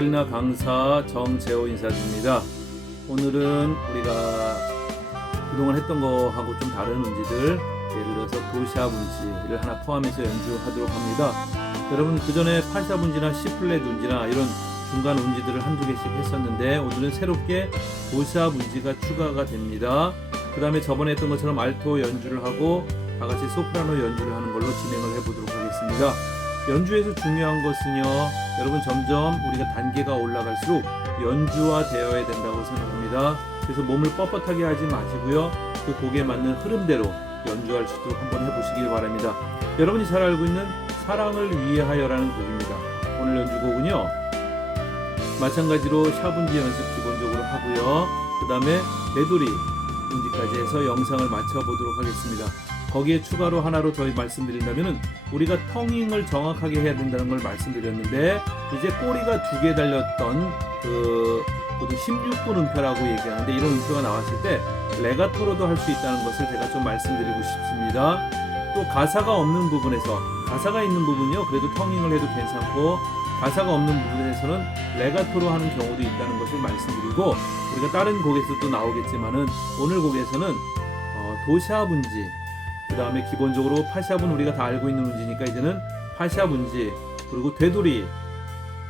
오카리나 강사 정재호 인사드립니다. 오늘은 우리가 그동안 했던 거하고 좀 다른 운지들 예를 들어서 도시아 운지를 하나 포함해서 연주하도록 합니다. 여러분 그 전에 팔사 운지나 시플렛 운지나 이런 중간 운지들을 한두 개씩 했었는데 오늘은 새롭게 도시아 운지가 추가가 됩니다. 그 다음에 저번에 했던 것처럼 알토 연주를 하고 다 같이 소프라노 연주를 하는 걸로 진행을 해보도록 하겠습니다. 연주에서 중요한 것은요, 여러분 점점 우리가 단계가 올라갈수록 연주화되어야 된다고 생각합니다. 그래서 몸을 뻣뻣하게 하지 마시고요, 그 곡에 맞는 흐름대로 연주할 수 있도록 한번 해보시길 바랍니다. 여러분이 잘 알고 있는 사랑을 위하여라는 곡입니다. 오늘 연주곡은요, 마찬가지로 샤분지 연습 기본적으로 하고요, 그 다음에 메도리 운지까지 해서 영상을 마쳐보도록 하겠습니다. 거기에 추가로 하나로 더 말씀드린다면은 우리가 텅잉을 정확하게 해야 된다는 걸 말씀드렸는데 이제 꼬리가 두 개 달렸던 그 보통 16분 음표라고 얘기하는데 이런 음표가 나왔을 때 레가토로도 할 수 있다는 것을 제가 좀 말씀드리고 싶습니다. 또 가사가 없는 부분에서 가사가 있는 부분요 그래도 텅잉을 해도 괜찮고 가사가 없는 부분에서는 레가토로 하는 경우도 있다는 것을 말씀드리고 우리가 다른 곡에서도 나오겠지만은 오늘 곡에서는 어, 도샤 분지 그 다음에 기본적으로 파샵은 우리가 다 알고 있는 문제니까 이제는 파샵 문제 그리고 되돌이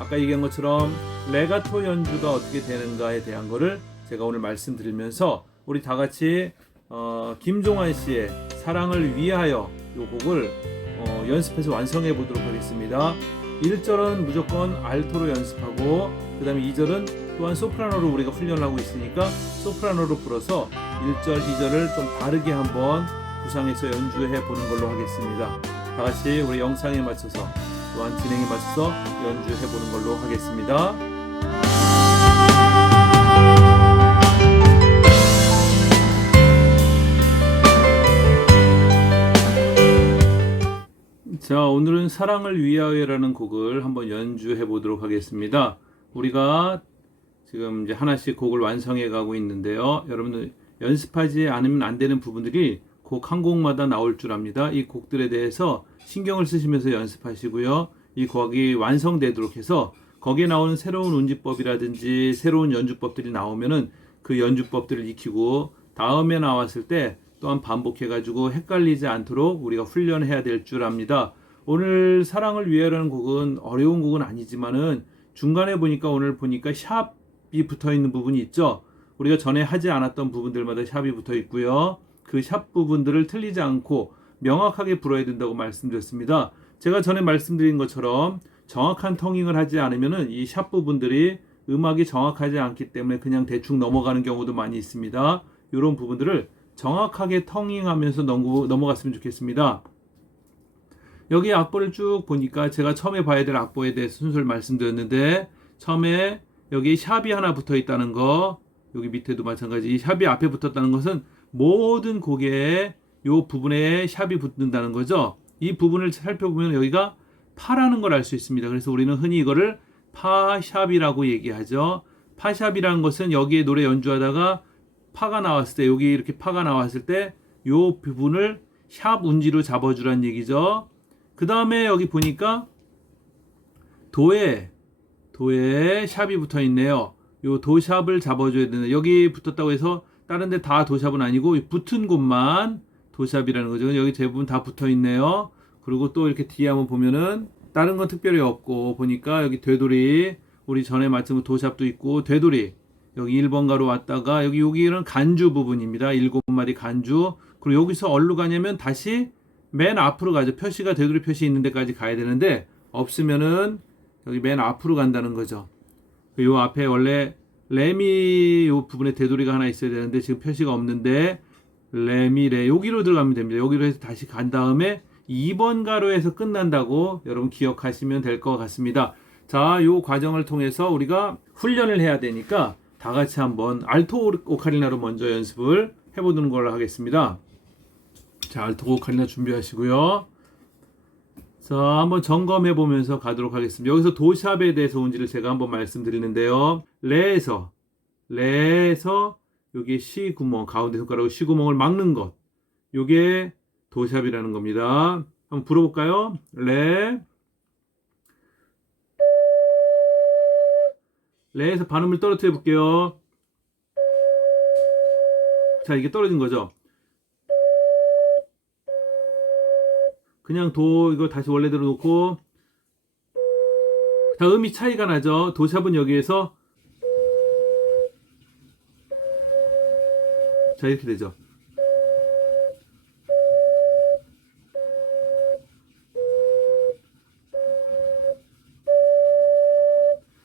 아까 얘기한 것처럼 레가토 연주가 어떻게 되는가에 대한 거를 제가 오늘 말씀드리면서 우리 다 같이 어, 김종환 씨의 사랑을 위하여 이 곡을 어, 연습해서 완성해 보도록 하겠습니다. 1절은 무조건 알토로 연습하고 그 다음에 2절은 또한 소프라노로 우리가 훈련을 하고 있으니까 소프라노로 불어서 1절, 2절을 좀 다르게 한번 구상해서 연주해 보는 걸로 하겠습니다. 다 같이 우리 영상에 맞춰서 또한 진행에 맞춰서 연주해 보는 걸로 하겠습니다. 자, 오늘은 사랑을 위하여라는 곡을 한번 연주해 보도록 하겠습니다. 우리가 지금 이제 하나씩 곡을 완성해 가고 있는데요. 여러분들 연습하지 않으면 안 되는 부분들이 곡 한 곡마다 나올 줄 압니다. 이 곡들에 대해서 신경을 쓰시면서 연습하시고요. 이 곡이 완성되도록 해서 거기에 나오는 새로운 운지법이라든지 새로운 연주법들이 나오면은 그 연주법들을 익히고 다음에 나왔을 때 또한 반복해가지고 헷갈리지 않도록 우리가 훈련해야 될 줄 압니다. 오늘 사랑을 위해라는 곡은 어려운 곡은 아니지만은 중간에 보니까 오늘 보니까 샵이 붙어 있는 부분이 있죠. 우리가 전에 하지 않았던 부분들마다 샵이 붙어 있고요. 그 샵 부분들을 틀리지 않고 명확하게 불어야 된다고 말씀드렸습니다. 제가 전에 말씀드린 것처럼 정확한 텅잉을 하지 않으면은 이샵 부분들이 음악이 정확하지 않기 때문에 그냥 대충 넘어가는 경우도 많이 있습니다. 이런 부분들을 정확하게 텅잉하면서 넘어, 넘어갔으면 좋겠습니다. 여기 악보를 쭉 보니까 제가 처음에 봐야 될 악보에 대해서 순서를 말씀드렸는데 처음에 여기 샵이 하나 붙어 있다는 거 여기 밑에도 마찬가지 이 샵이 앞에 붙었다는 것은 모든 곡에 요 부분에 샵이 붙는다는 거죠. 이 부분을 살펴보면 여기가 파라는 걸 알 수 있습니다. 그래서 우리는 흔히 이거를 파샵이라고 얘기하죠. 파샵이라는 것은 여기에 노래 연주하다가 파가 나왔을 때 여기 이렇게 파가 나왔을 때 요 부분을 샵 운지로 잡아주란 얘기죠. 그 다음에 여기 보니까 도에 도에 샵이 붙어 있네요. 요 도샵을 잡아줘야 되는 여기 붙었다고 해서 다른 데 다 도샵은 아니고 붙은 곳만 도샵이라는 거죠. 여기 대부분 다 붙어 있네요. 그리고 또 이렇게 뒤에 한번 보면은 다른 건 특별히 없고 보니까 여기 되돌이 우리 전에 말씀은 도샵도 있고 되돌이 여기 1번 가로 왔다가 여기 여기는 간주 부분입니다. 일곱 마디 간주. 그리고 여기서 어디로 가냐면 다시 맨 앞으로 가죠. 표시가 되돌이 표시 있는 데까지 가야 되는데 없으면은 여기 맨 앞으로 간다는 거죠. 요 앞에 원래 레미 요 부분에 되돌이가 하나 있어야 되는데 지금 표시가 없는데 레미레 여기로 들어가면 됩니다. 여기로 해서 다시 간 다음에 2번 가로에서 끝난다고 여러분 기억하시면 될 것 같습니다. 자, 요 과정을 통해서 우리가 훈련을 해야 되니까 다 같이 한번 알토 오카리나로 먼저 연습을 해보는 걸로 하겠습니다. 자, 알토 오카리나 준비하시고요. 자, 한번 점검해 보면서 가도록 하겠습니다. 여기서 도샵에 대해서 온지를 제가 한번 말씀드리는데요. 레에서 레에서 여기 시 구멍 가운데 손가락으로 시 구멍을 막는 것. 요게 도샵이라는 겁니다. 한번 불어볼까요? 레 레에서 반음을 떨어뜨려 볼게요. 자, 이게 떨어진 거죠. 그냥 도 이거 다시 원래대로 놓고 자, 음이 차이가 나죠. 도샵은 여기에서 자, 이렇게 되죠.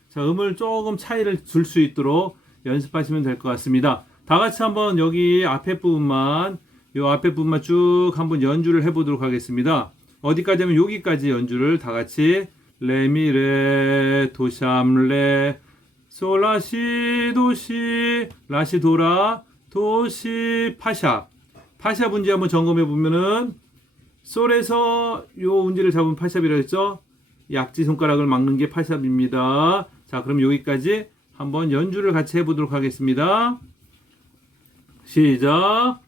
자, 음을 조금 차이를 줄 수 있도록 연습하시면 될 것 같습니다. 다 같이 한번 여기 앞에 부분만, 요 앞에 부분만 쭉 한번 연주를 해보도록 하겠습니다. 어디까지 하면 여기까지 연주를 다 같이 레미 레 도샴 레 솔라시 도시 라시 도라 도시 파샵 파샵 운지 한번 점검해 보면은 솔에서 요 운지를 잡으면 파샵이라고 했죠. 약지 손가락을 막는 게 파샵입니다. 자, 그럼 여기까지 한번 연주를 같이 해보도록 하겠습니다. 시작.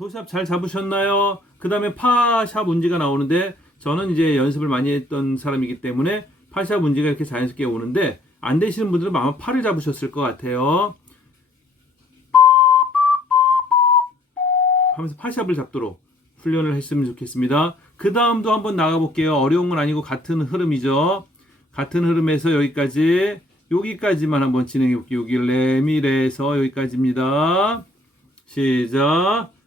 도샵 잘 잡으셨나요? 그 다음에 파샵 운지가 나오는데 저는 이제 연습을 많이 했던 사람이기 때문에 파샵 운지가 이렇게 자연스럽게 오는데 안 되시는 분들은 아마 파를 잡으셨을 것 같아요. 하면서 파샵을 잡도록 훈련을 했으면 좋겠습니다. 그 다음도 한번 나가볼게요. 어려운 건 아니고 같은 흐름이죠. 같은 흐름에서 여기까지 여기까지만 한번 진행해 볼게요. 여기 레미레에서 여기까지입니다. 시작.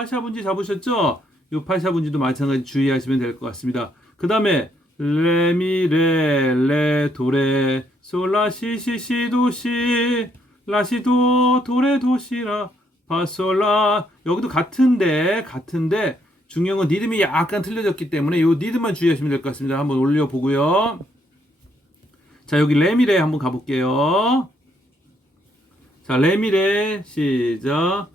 파샤 분지 잡으셨죠? 이 파샤 분지도 마찬가지 주의하시면 될 것 같습니다. 그 다음에 레미 레 레 도레 솔라 시시시 도시 라시도 도레 도시라 파솔라 여기도 같은데 같은데 중요한 건 리듬이 약간 틀려졌기 때문에 이 리듬만 주의하시면 될 것 같습니다. 한번 올려 보고요. 자 여기 레미레 한번 가볼게요. 자 레미레 시작.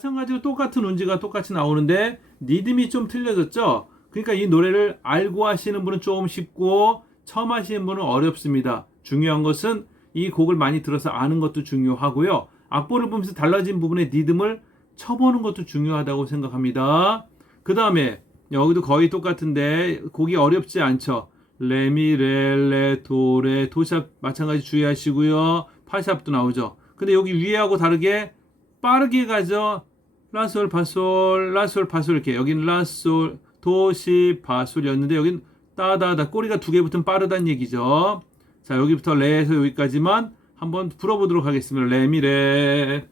마찬가지로 똑같은 운지가 똑같이 나오는데 리듬이 좀 틀려졌죠? 그러니까 이 노래를 알고 하시는 분은 조금 쉽고 처음 하시는 분은 어렵습니다. 중요한 것은 이 곡을 많이 들어서 아는 것도 중요하고요. 악보를 보면서 달라진 부분의 리듬을 쳐보는 것도 중요하다고 생각합니다. 그 다음에 여기도 거의 똑같은데 곡이 어렵지 않죠. 레미 레레 도레 도샵 마찬가지 주의하시고요. 파샵도 나오죠. 근데 여기 위에하고 다르게 빠르게 가죠. 라솔 파솔 라솔 파솔 이렇게 여기는 라솔 도시 파솔이었는데 여긴 따다다 꼬리가 두 개 붙으면 빠르다는 얘기죠. 자 여기부터 레에서 여기까지만 한번 풀어보도록 하겠습니다. 레미레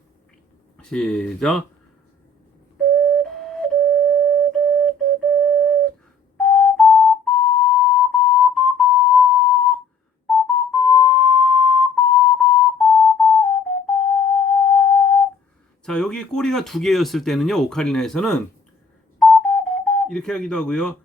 시작. 꼬리가 두 개였을 때는요 오카리나에서는 이렇게 하기도 하고요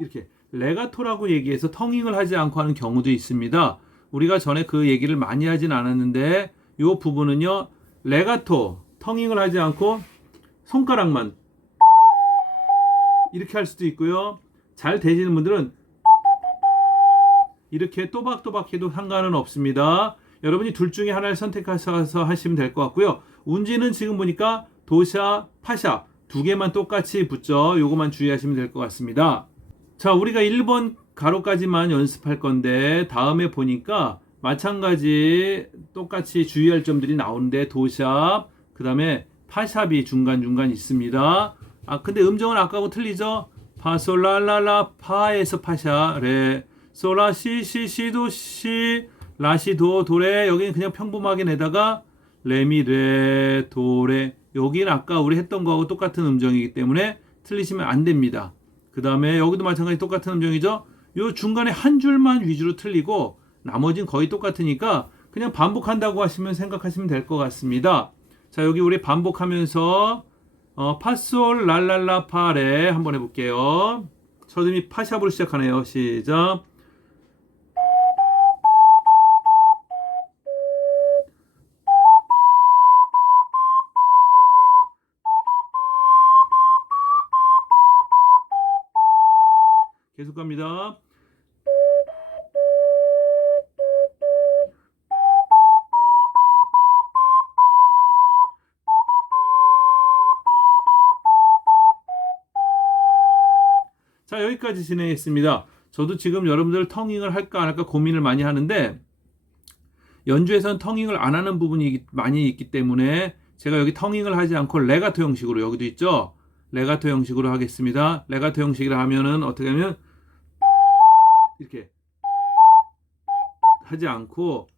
이렇게 레가토라고 얘기해서 텅잉을 하지 않고 하는 경우도 있습니다 우리가 전에 그 얘기를 많이 하진 않았는데 이 부분은요 레가토 텅잉을 하지 않고 손가락만 이렇게 할 수도 있고요 잘 되시는 분들은 이렇게 또박또박 해도 상관은 없습니다. 여러분이 둘 중에 하나를 선택하셔서 하시면 될 것 같고요. 운지는 지금 보니까 도샤, 파샤 두 개만 똑같이 붙죠. 요거만 주의하시면 될 것 같습니다. 자, 우리가 1번 가로까지만 연습할 건데 다음에 보니까 마찬가지 똑같이 주의할 점들이 나오는데 도샵, 그 다음에 파샵이 중간중간 있습니다. 아, 근데 음정은 아까하고 틀리죠? 파솔랄랄라 파에서 파샤, 레, 솔라 시시시도 시 라시도 도레 여기는 그냥 평범하게 내다가 레미 레 도레 여기는 아까 우리 했던 거하고 똑같은 음정이기 때문에 틀리시면 안 됩니다. 그 다음에 여기도 마찬가지 똑같은 음정이죠. 요 중간에 한 줄만 위주로 틀리고 나머지는 거의 똑같으니까 그냥 반복한다고 하시면 생각하시면 될 것 같습니다. 자, 여기 우리 반복하면서 어, 파솔 랄랄라 파레 한번 해볼게요. 첫음이 파샵으로 시작하네요. 시작. 계속 갑니다. 자, 여기까지 진행했습니다. 저도 지금 여러분들 텅잉을 할까 안 할까 고민을 많이 하는데 연주에서는 텅잉을 안 하는 부분이 많이 있기 때문에 제가 여기 텅잉을 하지 않고 레가토 형식으로 여기도 있죠. 레가토 형식으로 하겠습니다. 레가토 형식이라 하면은 어떻게 하면 이렇게 하지 않고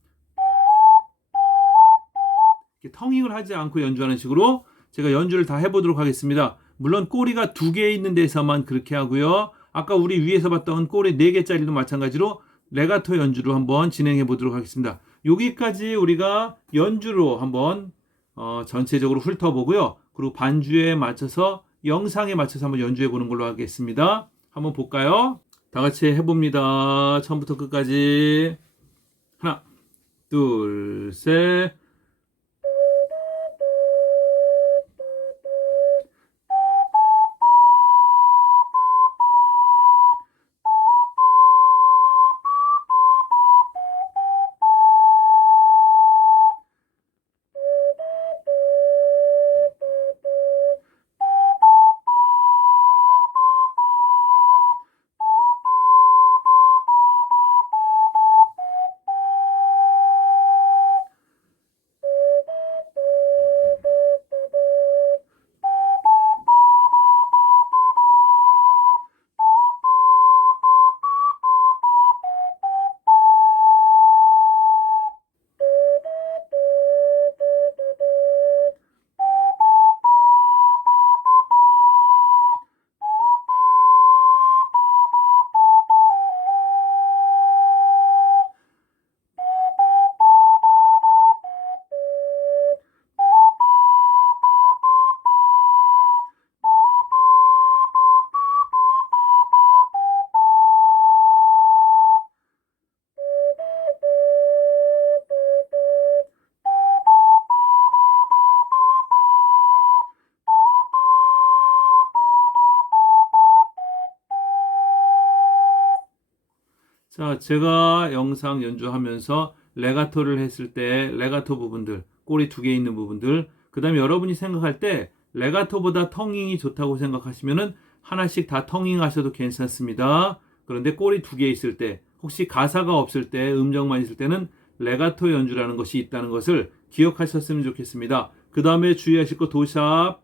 이렇게 텅잉을 하지 않고 연주하는 식으로 제가 연주를 다 해보도록 하겠습니다. 물론 꼬리가 두 개 있는 데서만 그렇게 하고요. 아까 우리 위에서 봤던 꼬리 네 개짜리도 마찬가지로 레가토 연주로 한번 진행해 보도록 하겠습니다. 여기까지 우리가 연주로 한번 어, 전체적으로 훑어보고요. 그리고 반주에 맞춰서 영상에 맞춰서 한번 연주해 보는 걸로 하겠습니다. 한번 볼까요? 다 같이 해봅니다. 처음부터 끝까지. 하나, 둘, 셋. 자, 제가 영상 연주하면서 레가토를 했을 때 레가토 부분들, 꼬리 두 개 있는 부분들, 그 다음에 여러분이 생각할 때 레가토보다 텅잉이 좋다고 생각하시면은 하나씩 다 텅잉 하셔도 괜찮습니다. 그런데 꼬리 두 개 있을 때, 혹시 가사가 없을 때, 음정만 있을 때는 레가토 연주라는 것이 있다는 것을 기억하셨으면 좋겠습니다. 그 다음에 주의하실 거 도샵,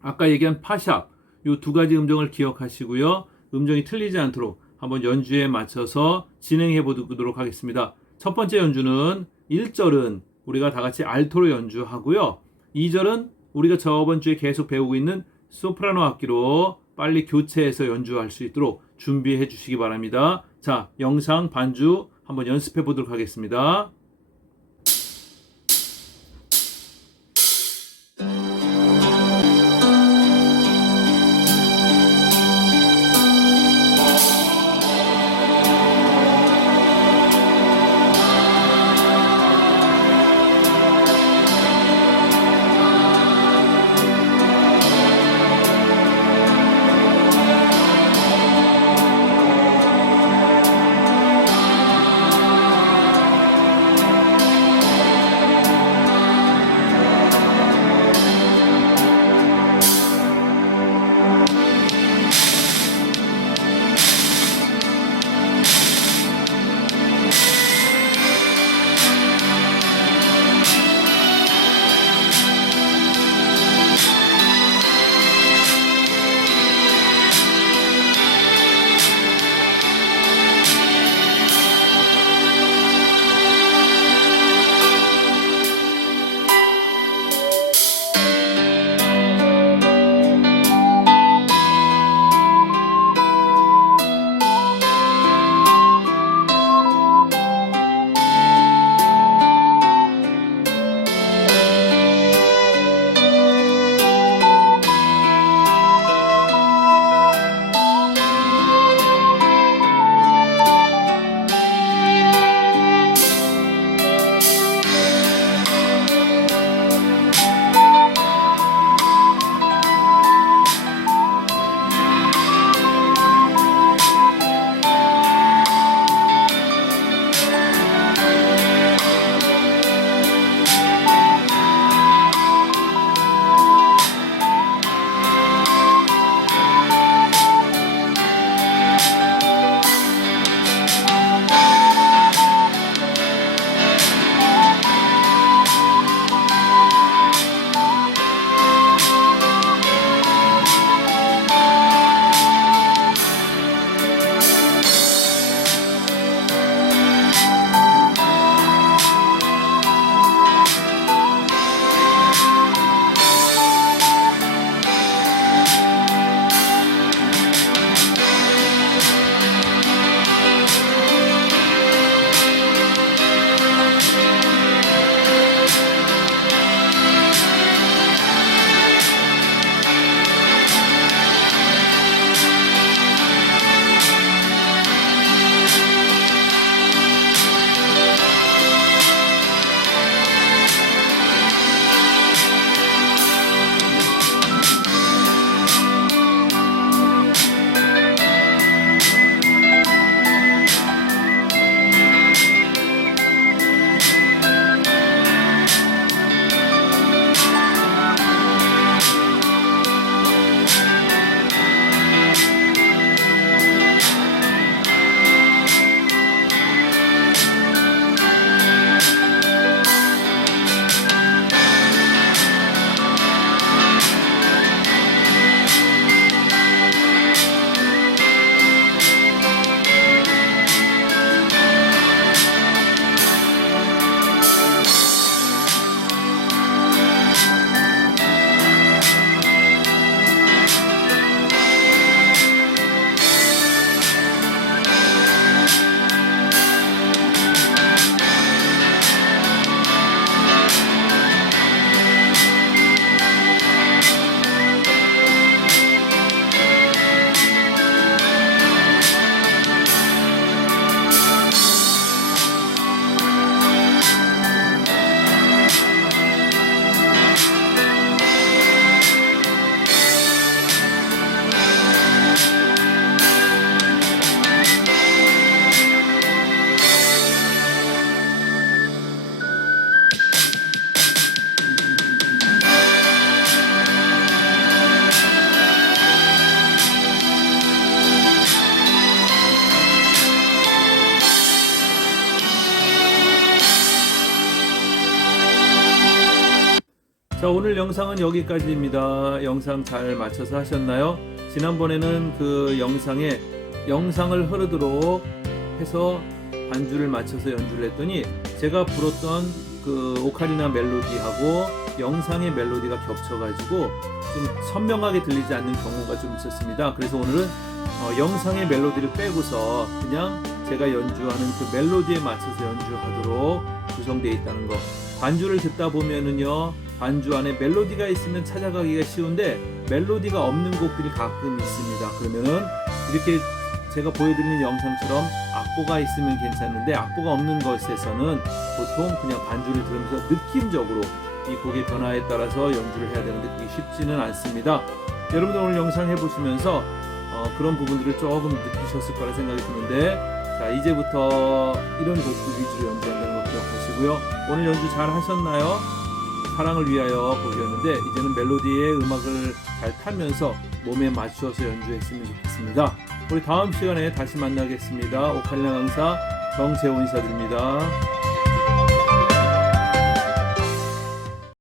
아까 얘기한 파샵, 이두 가지 음정을 기억하시고요. 음정이 틀리지 않도록 한번 연주에 맞춰서 진행해 보도록 하겠습니다. 첫 번째 연주는 1절은 우리가 다 같이 알토로 연주하고요. 2절은 우리가 저번 주에 계속 배우고 있는 소프라노 악기로 빨리 교체해서 연주할 수 있도록 준비해 주시기 바랍니다. 자, 영상 반주 한번 연습해 보도록 하겠습니다. 오늘 영상은 여기까지입니다. 영상 잘 맞춰서 하셨나요? 지난번에는 그 영상에 영상을 흐르도록 해서 반주를 맞춰서 연주를 했더니 제가 불었던 그 오카리나 멜로디하고 영상의 멜로디가 겹쳐가지고 좀 선명하게 들리지 않는 경우가 좀 있었습니다. 그래서 오늘은 어, 영상의 멜로디를 빼고서 그냥 제가 연주하는 그 멜로디에 맞춰서 연주하도록 구성되어 있다는 거. 반주를 듣다 보면은요, 반주 안에 멜로디가 있으면 찾아가기가 쉬운데 멜로디가 없는 곡들이 가끔 있습니다. 그러면은 이렇게 제가 보여드리는 영상처럼 악보가 있으면 괜찮은데 악보가 없는 것에서는 보통 그냥 반주를 들으면서 느낌적으로 이 곡의 변화에 따라서 연주를 해야 되는데 그게 쉽지는 않습니다. 여러분들 오늘 영상 해보시면서 어, 그런 부분들을 조금 느끼셨을 거라 생각이 드는데 자 이제부터 이런 곡들 위주로 연주한다는 거 기억하시고요. 오늘 연주 잘 하셨나요? 사랑을 위하여 곡이었는데 이제는 멜로디의 음악을 잘 타면서 몸에 맞추어서 연주했으면 좋겠습니다. 우리 다음 시간에 다시 만나겠습니다. 오카리나 강사 정재원 인사드립니다.